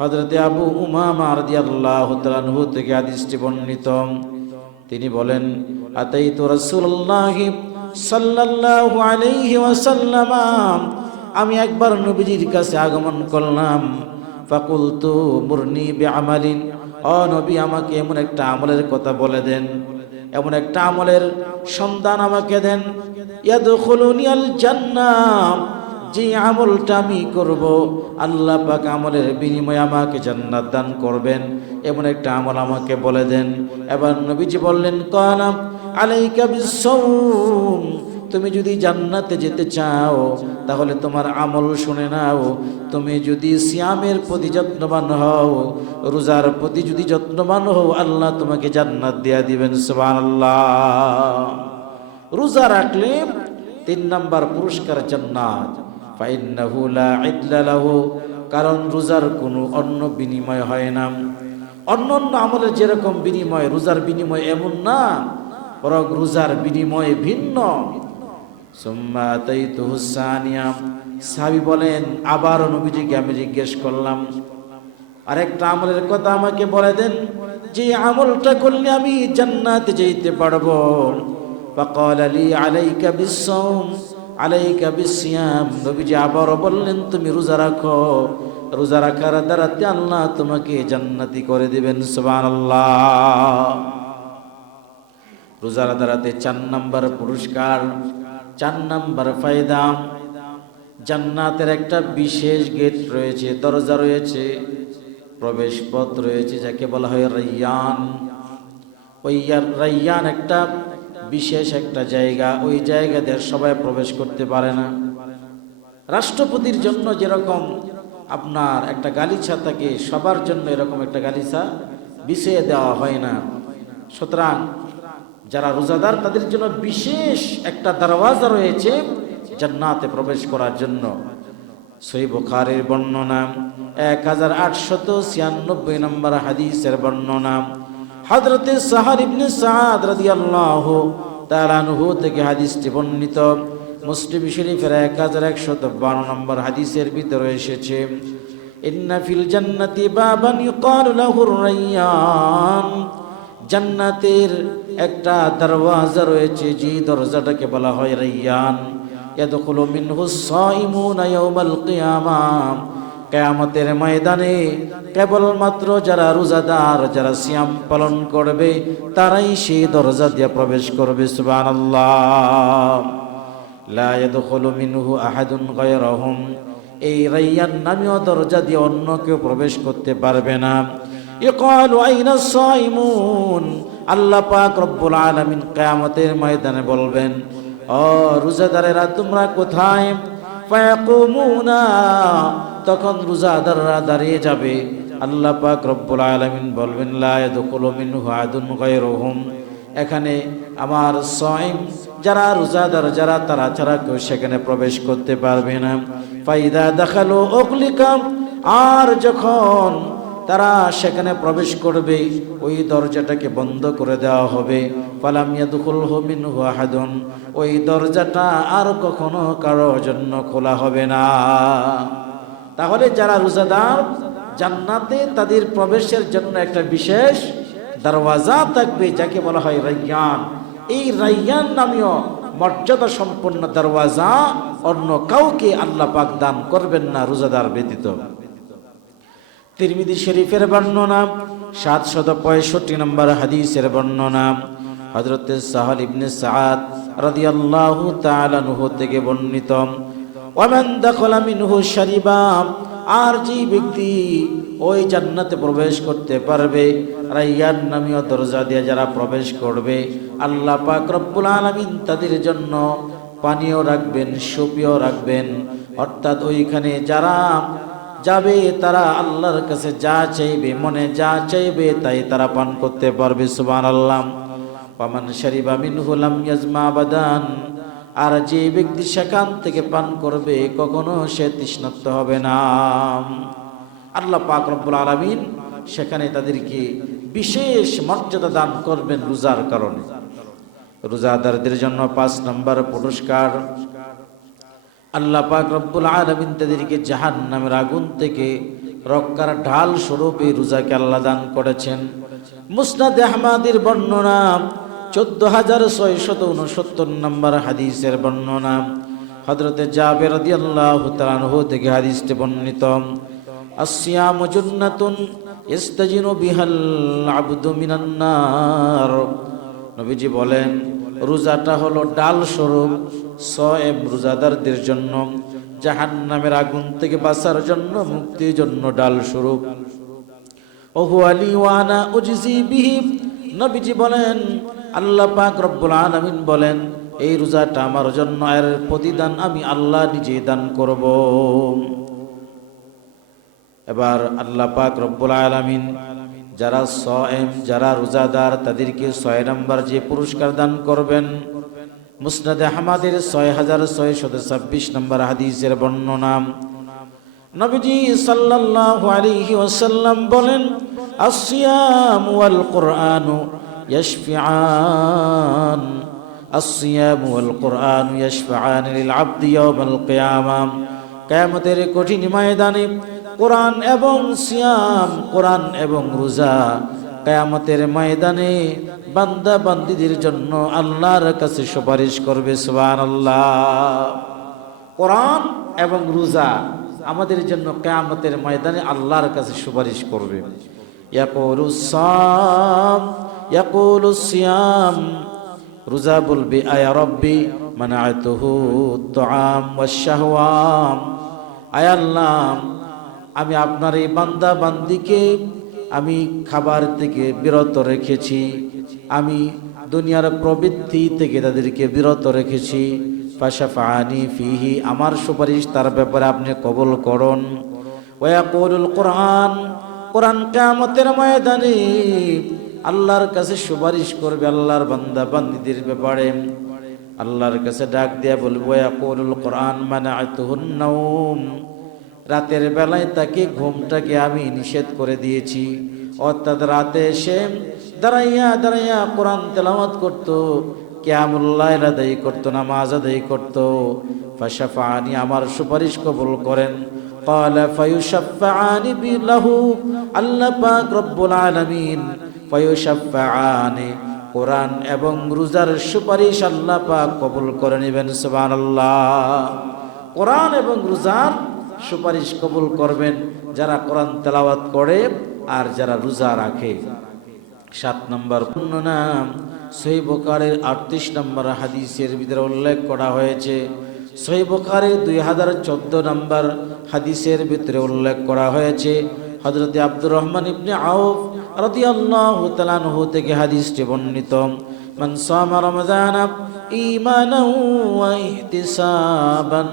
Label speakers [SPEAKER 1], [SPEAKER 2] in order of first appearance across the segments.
[SPEAKER 1] হজরতে আবু উমামা রাদিয়াল্লাহু থেকে হাদিসটি বর্ণিত। তিনি বলেন, আতাইতু রাসূলুল্লাহ সাল্লাল্লাহু আলাইহি ওয়াসাল্লাম, আমি একবার নবীজির কাছে আগমন করলাম। ফাকুলতু মুরনি বিআমালিন, ও নবী, আমাকে এমন একটা আমলের কথা বলে দেন। এমন একটা আমলের সন্ধান আমাকে দেন। ইয়াদখুলুনি আল জান্নাহ যে আমলটা আমি করব, আল্লাহ পাক আমলের বিনিময়ে আমাকে জান্নাত দান করবেন। এমন একটা আমল আমাকে বলে দেন। এবার নবীজি বললেন কালাম আলাইকা বিসৌম তুমি যদি জান্নাতে যেতে চাও, তাহলে তোমার আমল শুনে নাও। তুমি যদি সিয়ামের প্রতি যত্নবান হও, রোজার প্রতি যদি যত্নবান হও, আল্লাহ তোমাকে জান্নাত দিয়া দিবেন, সুবহানাল্লাহ। রোজা রাখলে তিন নাম্বার পুরস্কার জান্নাত। ফাইন্নাহু লা ইদলা লাহু কারণ রোজার কোনো অন্য বিনিময় হয় না অন্য অন্য আমলের যেরকম বিনিময় রোজার বিনিময় এমন না বরং রোজার বিনিময় ভিন্ন সুম্মা তাইতুহু সানিয়া সাহাবী বলেন আবার নবীজিকে আমি জিজ্ঞেস করলাম আরেকটা আমলের কথা আমাকে বলে দেন যে আমলটা করলে আমি জান্নাতে যেতে পারবো فقال لي عليك بالصوم আলাইকা বিসিয়াম। নবীজি আবার বললেন, তুমি রোজা রাখো। রোজা রাখার দ্বারাতে আল্লাহ তোমাকে জান্নাতি করে দিবেন, সুবহানাল্লাহ। রোজার দ্বারাতে চার নাম্বার পুরস্কার, চার নাম্বার ফায়দা। জান্নাতের একটা বিশেষ গেট রয়েছে, দরজা রয়েছে প্রবেশ পথ রয়েছে, যাকে বলা হয় রাইয়ান। ওই রাইয়ান একটা বিশেষ একটা জায়গা, ওই জায়গাতে সবাই প্রবেশ করতে পারে না। রাষ্ট্রপতির জন্য যেরকম আপনার একটা গালিছা থাকে, সবার জন্য এরকম একটা গালিচা বিছিয়ে দেওয়া হয় না। সুতরাং যারা রোজাদার, তাদের জন্য বিশেষ একটা দরওয়াজা রয়েছে জান্নাতে প্রবেশ করার জন্য। সই বুখারের বর্ণনা, এক হাজার আটশত ছিয়ানব্বই নম্বর হাদিসের বর্ণনা। হজরতে সাহার ইবনে সাদ রাদিয়াল্লাহু তাআলা আনহু থেকে হাদিসটি বর্ণিত। মুসলিম শরীফের এক হাজার একশত বারো নম্বর হাদিসের ভিতরে এসেছে, ইন্না ফিল জান্নাতি বাবান লাহুর রাইয়ান। জান্নাতের একটা দরওয়াজা রয়েছে, যে দরজাটাকে বলা হয় রাইয়ান। ইয়াদখুলু মিনহু সাইমুনা ইয়াউমাল কিয়ামাহ কেয়ামতের ময়দানে কেবলমাত্র যারা রোজাদার, যারা সিয়াম পালন করবে, তারাই সেই দরজা দিয়ে প্রবেশ করবে মিনহু আহাদুন এই রাইয়ান নামীয় দরজা দিয়ে অন্য কেউ প্রবেশ করতে পারবে না। আল্লাহ পাক রব্বুল আলামিন কিয়ামতের ময়দানে বলবেন, ও রোজাদারেরা, তোমরা কোথায়? ফায়াকুমুনা। তখন রোজাদাররা দাঁড়িয়ে যাবে। আল্লাহ পাক রব্বুল আলামিন বলবেন, লা ইয়াদখুলু মিনহু আহাদুন গায়রুহুম। এখানে আমার সয়ম যারা রোজাদার, যারা তারা ছাড়া কেউ সেখানে প্রবেশ করতে পারবে না। ফাইদা দেখাল অকলিকাম আর যখন তারা সেখানে প্রবেশ করবে, ওই দরজাটাকে বন্ধ করে দেওয়া হবে। পালামিয়া দুকুল হমিন হাদন ওই দরজাটা আর কখনো কারও জন্য খোলা হবে না। তাহলে যারা রোজাদার, জান্নাতে তাদের প্রবেশের জন্য একটা বিশেষ দরওয়াজা থাকবে, যাকে বলা হয় রাইয়ান। এই রাইয়ান নামীয় মর্যাদা সম্পন্ন দরওয়াজা অন্য কাউকে আল্লাহ পাক দান করবেন না রোজাদার ব্যতীত। তিরমিদি শরীফের বর্ণনা, সাতশত পঁয়ষট্টি নম্বর হাদিসের বর্ণনা হজরত সাহাল ইবনে সাদ রাদিয়াল্লাহু তাআলা নুহু থেকে বর্ণিত। ওয়ামান দাখালা মিনহু শারিবা, আর যে ব্যক্তি ওই জান্নাতে প্রবেশ করতে পারবে রাইয়ান নামীয় দরজা দিয়ে যারা প্রবেশ করবে, আল্লাহ পাক রব্বুল আলামিন তাদের জন্য পানীয় রাখবেন সুপিও রাখবেন। অর্থাৎ ওইখানে যারা যাবে, তারা আল্লাহর কাছে যা চাইবে, মনে যা চাইবে, তাই তারা পান করতে পারবে সুবান আল্লাহ পামান শরীবা মিনহু ইয়াজমা আবাদান আর যে ব্যক্তি সেখান থেকে পান করবে, কখনো সে তৃষ্ণার্ত হবে না। আল্লাহ পাক রব্বুল আলামিন সেখানে তাদেরকে বিশেষ মর্যাদা দান করবেন রোজার কারণে। রোজাদারদের জন্য পাঁচ নম্বর পুরস্কার। আল্লাহ পাক রব্বুল আলামিন তাদেরকে জাহান্নামের আগুন থেকে রক্ষার ঢাল স্বরূপে রোজাকে আল্লাহ দান করেছেন। মুসনাদ আহমাদের বর্ণনা চোদ্দ হাজার ছয়শত উনসত্তর নম্বর হাদিসের বর্ণনা। হজরতে জাবের রাদিয়াল্লাহু তাআলা আনহু থেকে হাদিসটি বর্ণিত আসিয়াম জুন্নাতুন ইস্তাজিনু বিহাল আবদু নবীজি বলেন, রোজাটা হলো ডাল স্বরূপ সয়েম রোজাদারদের জন্য, জাহান্নামের আগুন থেকে বাঁচার জন্য, মুক্তির জন্য ডাল স্বরূপ। ওহু আলী ওয়ানা উজিজি বিহি। নবীজি বলেন আল্লাহ পাক রব্বুল আলামিন বলেন, এই রোজাটা আমার জন্য, এর প্রতিদান আমি আল্লাহ নিজে দান করব। এবার আল্লাহ পাক রব্বুল আলামিন যারা সয়েম যারা রোজাদার, তাদেরকে ছয় নম্বর যে পুরস্কার দান করবেন, মুসনাদ আহমাদের ছয় হাজার ছয় শত ছাব্বিশ নম্বর হাদিসের বর্ণনা। নবীজি সাল্লাল্লাহু আলাইহি ওয়াসাল্লাম বলেন আসিয়াম ওয়াল কুরআনু ওয়াল কুরআনু ইয়াশফিআন লিল আবদি ইয়াওমাল কিয়ামা কিয়ামতের কঠিন ময়দানে কোরআন এবং সিয়াম, কোরআন এবং রোজা কিয়ামতের ময়দানে বান্দা বান্দীদের জন্য আল্লাহর কাছে সুপারিশ করবে, সুবহানাল্লাহ। কোরআন এবং রোজা আমাদের জন্য কেয়ামতের ময়দানে আল্লাহর কাছে সুপারিশ করবে। ইয়াকুলুসাম ইয়াকুলুসিয়াম রোজা বলবে, আয়া রব্বি মানাআতুহু তুআম ওয়াশ-শাহওয়াম আয় আল্লাহ, আমি আপনার এই বান্দা বান্দিকে আমি খাবার থেকে বিরত রেখেছি। আমি দুনিয়ার প্রবৃত্তি থেকে তাদেরকে বিরত রেখেছি। ফাশাফানি ফিহি, আমার সুপারিশ তার ব্যাপারে আপনি কবল করুন। ওয়াকুলুল কোরআন কোরআন কিয়ামতের ময়দানে আল্লাহর কাছে সুপারিশ করবে আল্লাহর বান্দা বান্দিদের ব্যাপারে আল্লাহর কাছে ডাক দিয়া বলবো ওয়াকুলুল কোরআন মানাআতুহুন নাওম রাতের বেলায় তাকে ঘুমটাকে আমি নিষেধ করে দিয়েছি অর্থাৎ রাতে এসে দাঁড়াইয়া দাঁড়াইয়া কোরআন তেলাওয়াত করতো কেয়ামুল্লাহ আদায়ী করতো নামাজ আদায়ী করতো ফাশাফানি আমার সুপারিশ কবুল করেন قال فيشفعان له আল্লাহ পাক রব্বুল আলামিন ফয়ুশাফাআন, কোরআন এবং রোজার সুপারিশ আল্লাহ পাক কবুল করে নেবেন, সুবহানাল্লাহ। কোরআন এবং রোজার সুপারিশ কবুল করবেন যারা কোরআন তেলাওয়াত করে আর যারা রোজা রাখে। সাত নম্বর পূর্ণ নাম, সহি আটত্রিশ নম্বর হাদিসের ভিতরে উল্লেখ করা হয়েছে। সহি দুই হাজার চোদ্দ নম্বর হাদিসের ভিতরে উল্লেখ করা হয়েছে। হজরত আব্দুর রহমান ইবনে আউফ রাদিয়াল্লাহু তাআলা আনহু থেকে হাদিসটি বর্ণিত। মান সামা রমাদান ঈমানান ওয়া ইহতিসাবান,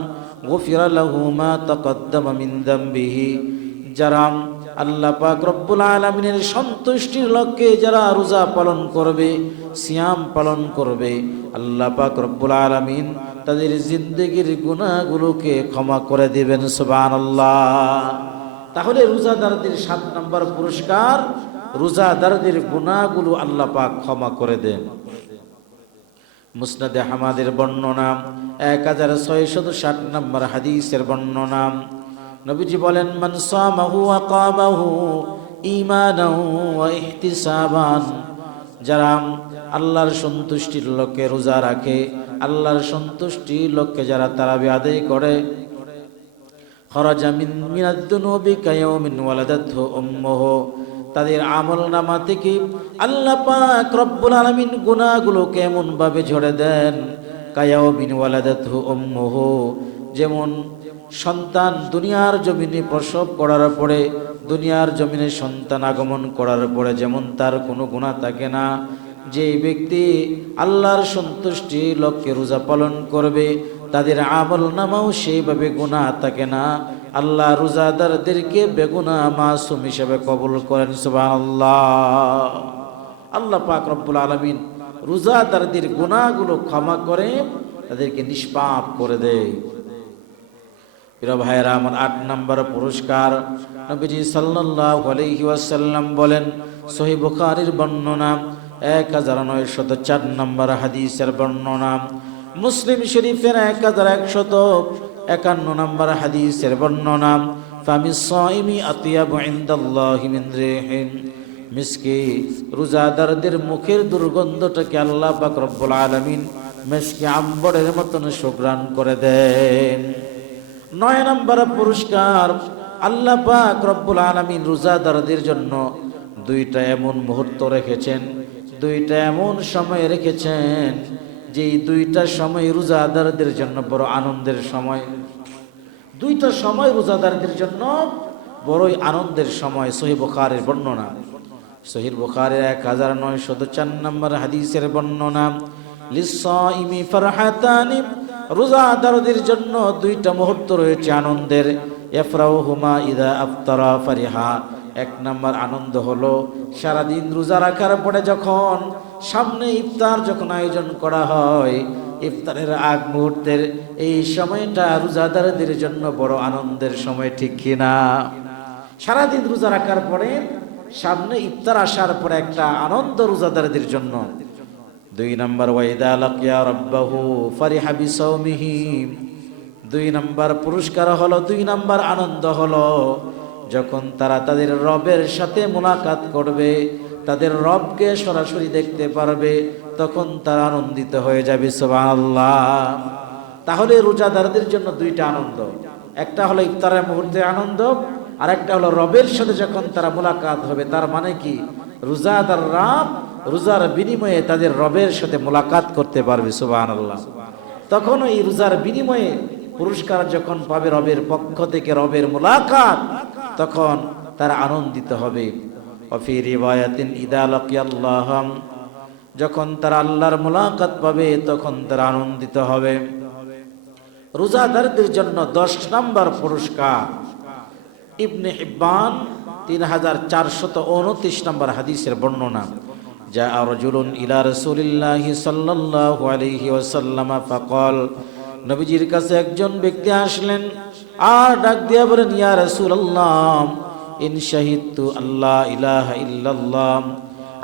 [SPEAKER 1] গুফিরা লাহু মা তাকদ্দামা মিন যামবিহি যারা আল্লাহ পাক রব্বুল আলমিনের সন্তুষ্টির লক্ষ্যে যারা রোজা পালন করবে, সিয়াম পালন করবে, আল্লাহ পাক রব্বুল আলমিন তাদের জিন্দগির গুণাগুলোকে ক্ষমা করে দিবেন সুবান তাহলে রোজাদারদের সাত নম্বর পুরস্কার রোজাদারদের গুণাগুলো আল্লাহ পাক ক্ষমা করে দেন। মুসনাদে হামাদের বর্ণনা, এক হাজার ছয়শত ষাট নম্বর হাদিসের বর্ণনা। নবীজি বলেন, মান সামাহু আকামাহু ঈমানাহু ওয়া ইহতিসাবান। যারা আল্লাহর সন্তুষ্টির লক্ষ্যে রোজা রাখে, আল্লাহর সন্তুষ্টির লক্ষ্যে যারা তারাবি আদায় করে। খরাজা মিন, মিনাদ দুনুবি কায়াউমিন ওয়ালাদাতহু উম্মুহু। তাদের আমল নামা থেকে আল্লাহ পাক রব্বুল আলামিন গুনাহগুলোকে এমন ভাবে ঝরে দেন কায়াউমিন ওয়ালাদাতহু উম্মুহু। যেমন সন্তান দুনিয়ার জমিনে প্রসব করার পরে, দুনিয়ার জমিনে সন্তান আগমন করার পরে যেমন তার কোনো গুণা থাকে না, যে ব্যক্তি আল্লাহর সন্তুষ্টি লক্ষ্যে রোজা পালন করবে, তাদের আমল নামাও সেইভাবে গুণা থাকে না। আল্লাহ রোজাদারদেরকে বেগুনা মাসুম হিসেবে কবুল করেন সুবাহ আল্লাহ পাক রব্বুল আলমিন রোজাদারদের গুণাগুলো ক্ষমা করে তাদেরকে নিষ্পাপ করে দেয়। প্রিয় ভাইয়েরা, আমার আট নম্বর পুরস্কার নবীজি সাল্লাল্লাহু আলাইহি ওয়াসাল্লাম বলেন, সহি বুখারীর বর্ণনা, এক হাজার নয়শত চার নম্বর হাদিসের বর্ণনা, মুসলিম শরীফের এক হাজার একশত একান্ন নম্বর হাদিসের বর্ণনা ফামি সাইমি আতিয়াবু ইনদাল্লাহি মিন রিহিন। মিসকি, রোজাদারদের মুখের দুর্গন্ধটাকে আল্লাহ পাক রব্বুল আলামিন মিসকি আম্বরের মতন সুগ্রাণ করে দেন। নয় নম্বর পুরস্কার, আল্লাহ পাক রব্বুল আলামিন রোজাদারদের জন্য দুইটা এমন মুহূর্ত রেখেছেন, দুইটা এমন সময় রেখেছেন যে এই দুইটা সময় রোজাদারদের জন্য বড় আনন্দের সময়। দুইটা সময় রোজাদারদের জন্য বড়ই আনন্দের সময়, সহি বুখারের বর্ণনা। সহির বুখারের এক হাজার নয়শত চার নম্বর হাদিসের বর্ণনা, লিসাইমি ফারহাতানি, রোজাদারদের জন্য দুইটা মুহূর্ত রয়েছে আনন্দের। এফরাউহুমা ইদা আফতারা ফারিহা। এক নম্বর আনন্দ হলো, সারাদিন রোজা রাখার পরে যখন সামনে ইফতার যখন আয়োজন করা হয়, ইফতারের আগ মুহূর্তের এই সময়টা রোজাদারদের জন্য বড় আনন্দের সময়, ঠিক কিনা সারাদিন রোজা রাখার পরে, সামনে ইফতার আসার পরে একটা আনন্দ রোজাদারদের জন্য। দুই নম্বর ওয়াইদা লাকিয়া রব্বাহু ফারিহা বিসাউমিহি দুই নম্বর পুরস্কার হলো, দুই নম্বর আনন্দ হলো যখন তারা তাদের রবের সাথে মোলাকাত করবে, তাদের রবকে সরাসরি দেখতে পারবে, তখন তারা আনন্দিত হয়ে যাবে, সুবহানাল্লাহ। তাহলে রোজাদারদের জন্য দুইটা আনন্দ। একটা হলো ইফতারের মুহূর্তে আনন্দ আর একটা হলো রবের সাথে যখন তারা মোলাকাত হবে, তার মানে কি? রোজাদার রাব রোজার বিনিময়ে তাদের রবের সাথে মোলাকাত করতে পারবে, সুবহানাল্লাহ। তখন এই রোজার বিনিময়ে পুরস্কার যখন পাবে রবের পক্ষ থেকে, রবের মোলাকাত, তখন তারা আনন্দিত হবে। যখন তারা আল্লাহর মোলাকাত পাবে, তখন তারা আনন্দিত হবে। রোজাদারদের জন্য দশ নম্বর পুরস্কার। ইবনে হিব্বান তিন হাজার চারশত উনত্রিশ নম্বর হাদিসের বর্ণনা যা আর জুলুন ইলা রসুলিল্লাহি সাল্লাল্লাহু আলাইহি ওয়াসাল্লাম ফাকাল নবীজির কাছে একজন ব্যক্তি আসলেন, আর ডাক দিয়া বলেন, ইয়া রাসূলুল্লাহ, ইন শাহিদতু আল্লাহ ইলাহা ইল্লাল্লাহ,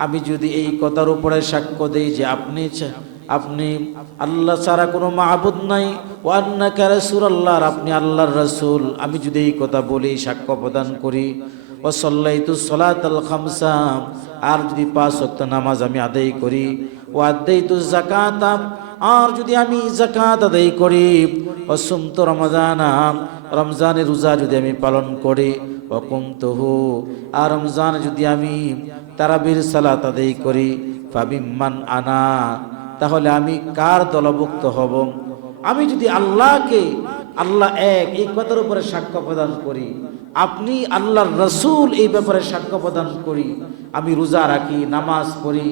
[SPEAKER 1] আমি যদি এই কথার উপরে সাক্ষ্য দেই যে আপনি আপনি আল্লাহ ছাড়া কোনো মাহবুদ নাই ও আন্নাকা রাসূলুল্লাহ, আর আপনি আল্লাহর রাসূল, আমি যদি এই কথা বলি, সাক্ষ্য প্রদান করি ও সাল্লাইতু সলাতাল খামসা, আর যদি পাঁচ ওয়াক্ত নামাজ আমি আদায় করি ও আদাইতু জাকাতা আর যদি আমি জাকাত আদায় করি ও সুমতো রমজানা, রমজানের রোজা যদি আমি পালন করি ও কুমতহু আর রমজান যদি আমি তারাবির সালাত আদায় করি, ফাবিম্মান আনা, তাহলে আমি কার দলভুক্ত হব? আমি যদি আল্লাহকে, আল্লাহ এক, এই কথার উপরে সাক্ষ্য প্রদান করি, আপনি আল্লাহর রসুল এই ব্যাপারে সাক্ষ্য প্রদান করি, আমি রোজা রাখি, নামাজ পড়ি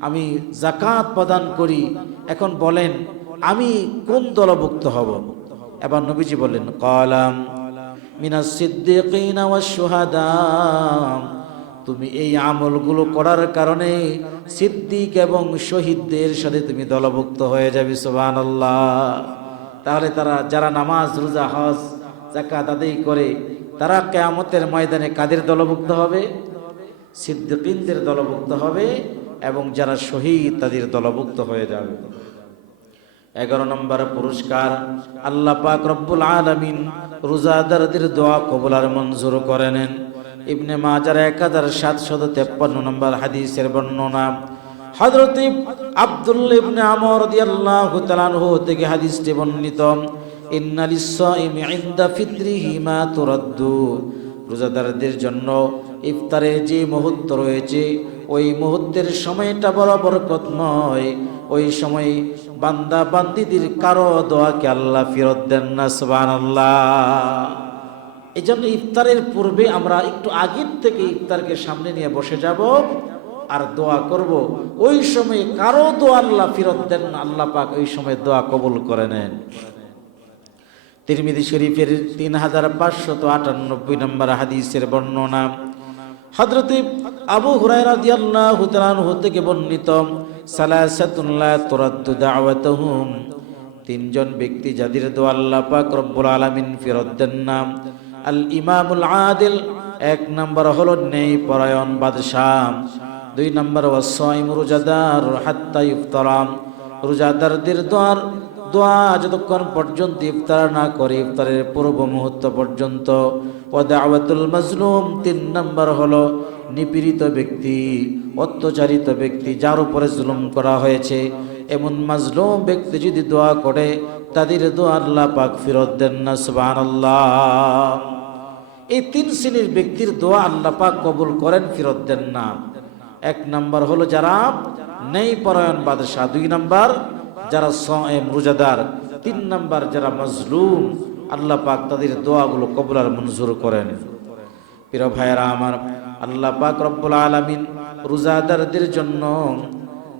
[SPEAKER 1] আমি জাকাত প্রদান করি। এখন বলেন, আমি কোন দলভুক্ত হব? এবার নবীজি বললেন, কলাম মিনা সিদ্দিকিনা ওয়াশ শুহাদা। তুমি এই আমলগুলো করার কারণে সিদ্দিক এবং শহীদদের সাথে তুমি দলভুক্ত হয়ে যাবে, সুবহানাল্লাহ। তাহলে তারা যারা নামাজ, রোজা, হজ জাকাত আদায় করে, তারা কেয়ামতের ময়দানে কাদের দলভুক্ত হবে? সিদ্দিকিনদের দলভুক্ত হবে এবং যারা শহীদ, তাদের দলভুক্ত হয়ে যাবে। এগারো নম্বর পুরস্কার, আল্লাহ পাক রব্বুল আলমিন রোজাদারদের দোয়া কবুল আর মঞ্জুর করে নেন। ইবনে মাজার এক হাজার সাতশত তেপ্পান্ন নম্বর হাদিসের বর্ণনা, হযরত আব্দুল্লাহ ইবনে আমর রাদিয়াল্লাহু তাআলা আনহু থেকে হাদিসটি বর্ণিত রোজাদারদের জন্য ইফতারের যে মুহূর্ত রয়েছে ওই মুহূর্তের সময়টা বড় বরকতময়। ওই সময় বান্দা বান্দিদের কারও দোয়াকে আল্লাহ ফেরত দেন না, সুবহানাল্লাহ। এই জন্য ইফতারের পূর্বে আমরা একটু আগের থেকে ইফতারকে সামনে নিয়ে বসে যাব আর দোয়া করব। ওই সময় কারও দোয়া আল্লাহ ফেরত দেন আল্লাহ পাক ওই সময় দোয়া কবুল করে নেন। তিরমিদি শরীফের তিন হাজার পাঁচশত আটানব্বই নম্বর হাদিসের বর্ণনা হযরত আবু হুরায়রা রাদিয়াল্লাহু তাআলা থেকে বর্ণিত, সালাসাতুন লা তুরাদ্দু দাওয়াতুহুম। তিনজন ব্যক্তি যাদের দোয়া আল্লাহ পাক রব্বুল আলামিন ফেরত দেন না। আল ইমামুল আদিল, এক নম্বর হলো নেই পরায়ণ বাদশাহ। দুই নম্বর ওয়াসাইম রোজাদার হাত্তা ইফতারাম রোজাদারদের দোয়ার দোয়া যতক্ষণ পর্যন্ত ইফতার না করে, ইফতারের পূর্ব মুহূর্ত পর্যন্ত। ও দাওয়াতুল মাজলুম তিন নম্বর হলো নিপীড়িত ব্যক্তি, অত্যাচারিত ব্যক্তি যার উপরে জুলুম করা হয়েছে। এমন মাজলুম ব্যক্তি যদি দোয়া করে, তাদের দোয়া আল্লাহ পাক ফিরত দেন না, সুবহানাল্লাহ। এই তিন শ্রেণির ব্যক্তির দোয়া আল্লাহ পাক কবুল করেন, ফিরত দেন না। এক নম্বর হলো যারা নেই পরায়ণ বাদশাহ। দুই নাম্বার যারা সয়েম রোজাদার তিন নাম্বার যারা মজলুম, আল্লাহ পাক তাদের দোয়াগুলো কবুল আর মঞ্জুর করেন। প্রিয় ভাইয়েরা আমার, আল্লাহ পাক রব্বুল আলামিন রোজাদারদের জন্য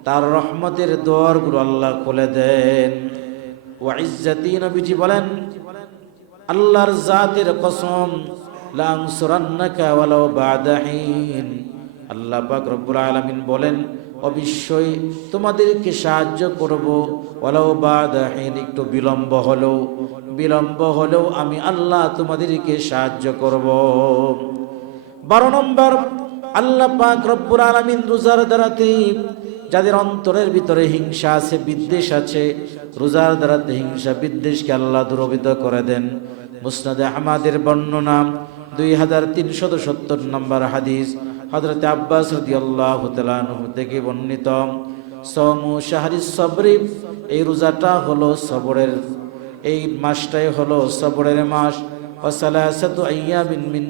[SPEAKER 1] তার রহমতের দোয়ারগুলো আল্লাহ খুলে দেন। ও ইজ্জাতি নবীজি বলেন, আল্লাহর জাতের কসম লাংসুরান্নাকা ওয়ালাউ বাদা হিন। আল্লাহ পাক রব্বুল আলামিন বলেন অবশ্যই তোমাদেরকে সাহায্য করব। ওয়ালাউ বাদা হিন, একটু বিলম্ব হলেও বিলম্ব হলেও আমি আল্লাহ তোমাদেরকে সাহায্য করব। বারো নম্বর, আল্লাহ পাক রব্বুল আলামিন রোজার দ্বারাতে, যাদের অন্তরের ভিতরে হিংসা আছে, বিদ্বেষ আছে, রোজার দ্বারাতে হিংসা, বিদ্বেষকে আল্লাহ দুরবিত করে দেন। মুসনাদে আমাদের বর্ণনা, দুই হাজার তিনশত সত্তর নম্বর হাদিস হজরত আব্বাস রদি আল্লাহ থেকে বর্ণিত সমু শাহরি এই রোজাটা হলো সবরের, এই মাসটাই হলো সবরের মাস। মিন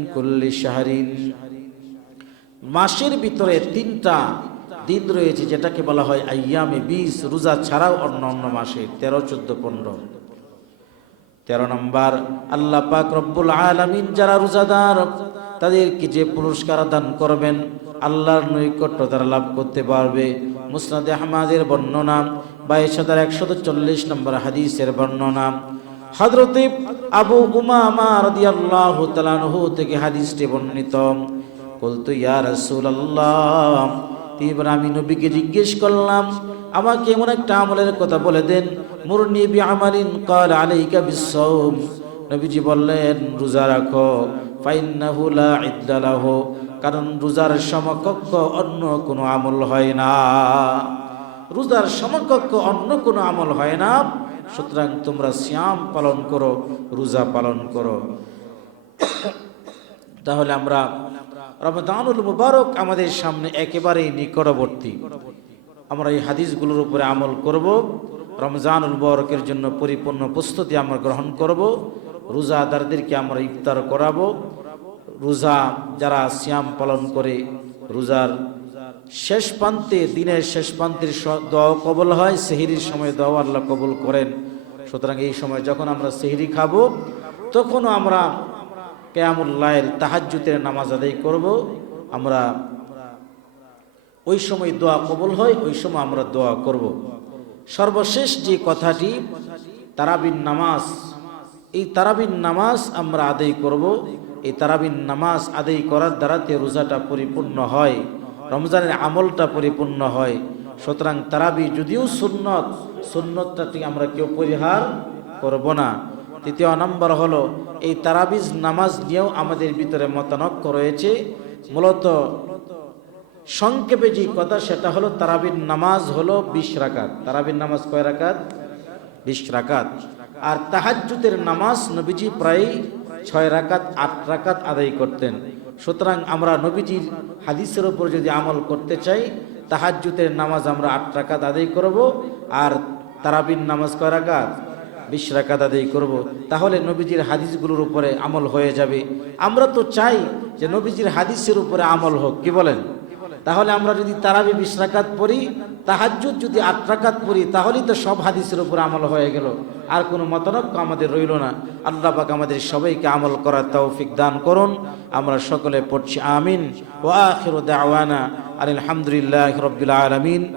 [SPEAKER 1] মাসের ভিতরে তিনটা দিন রয়েছে যেটাকে বলা হয় আইয়ামে বিশ, রোজা ছাড়াও অন্য অন্য মাসে, তেরো, চোদ্দ, পনেরো। তেরো নম্বর, আল্লাহ পাক রব্বুল আলামিন যারা রোজাদার তাদেরকে যে পুরস্কার দান করবেন, আল্লাহর নৈকট্য তারা লাভ করতে পারবে। মুসনাদ আহমাদের বর্ণনা বাইশ হাজার একশত চল্লিশ নম্বর হাদিসের বর্ণনা। হজরতে আবু উমামা থেকে হাদিসটি বর্ণিত। বলতো ইয়া রাসূলুল্লাহ এবার আমি নবীকে জিজ্ঞেস করলাম, আমাকে এমন একটা আমলের কথা বলে দেন, মুরনি বি আমালিন কাল আলাইকা বিসসাউম নবীজি বললেন, রোজা রাখো। কারণ রোজার সমকক্ষ অন্য কোনো আমল হয় না। রোজার সমকক্ষ অন্য কোনো আমল হয় না। সুতরাং তোমরা শ্যাম পালন করো, রোজা পালন করো। তাহলে আমরা রমদানুল মুবারক আমাদের সামনে একেবারেই নিকটবর্তী। আমরা এই হাদিসগুলোর উপরে আমল করব। রমজানুল মুবারকের জন্য পরিপূর্ণ প্রস্তুতি আমরা গ্রহণ করব। রোজাদারদেরকে আমরা ইফতার করাবো। রোজা যারা শ্যাম পালন করে, রোজার শেষ প্রান্তে, দিনের শেষ প্রান্তের দোয়া কবল হয়, সেহিরির সময় দোয়া আল্লাহ কবুল করেন। সুতরাং এই সময় যখন আমরা সেহরি খাব, তখনও আমরা কেয়ামুল্লাহের তাহাজ্জুতের নামাজ আদায় করব। আমরা ওই সময় দোয়া কবল হয়, ওই সময় আমরা দোয়া করব। সর্বশেষ যে কথাটি, তারাবিন নামাজ এই তারাবিন নামাজ আমরা আদায় করব। এই তারাবিন নামাজ আদায় করার দ্বারাতে রোজাটা পরিপূর্ণ হয়, রমজানের আমলটা পরিপূর্ণ হয়। সুতরাং তারাবি যদিও সুন্নত সুন্নতটাটি আমরা কেউ পরিহার করব না। তৃতীয় নম্বর হলো, এই তারাবিজ নামাজ নিয়েও আমাদের ভিতরে মতানক্য রয়েছে। মূলত সংক্ষেপে যে কথা, সেটা হলো তারাবির নামাজ হলো বিশ রাকাত। তারাবির নামাজ কয় রাকাত? বিশ রাকাত। আর তাহাজ্জুদের নামাজ নবীজি প্রায় ছয় রাকাত, আট রাকাত আদায় করতেন। সুতরাং আমরা নবীজির হাদিসের উপর যদি আমল করতে চাই, তাহাজ্জুদের নামাজ আমরা আট রাকাত আদায় করব আর তারাবিন নামাজ কয় রাকাত? বিশ রাকাত আদায় করব। তাহলে নবীজির হাদিসগুলোর উপরে আমল হয়ে যাবে। আমরা তো চাই যে নবীজির হাদিসের উপরে আমল হোক। কি বলেন? তাহলে আমরা যদি তারাবি বিশ রাকাত পড়ি তাহাজুদ যদি আট রাকাত পড়ি, তাহলেই তো সব হাদিসের উপর আমল হয়ে গেল। আর কোনো মতনক্য আমাদের রইল না। আল্লাহ পাক আমাদের সবাইকে আমল করার তৌফিক দান করুন। আমরা সকলে পড়ছি, আমিন। ওয়া আখিরু দাওয়ানা আলহামদুলিল্লাহ রবিল আলামিন।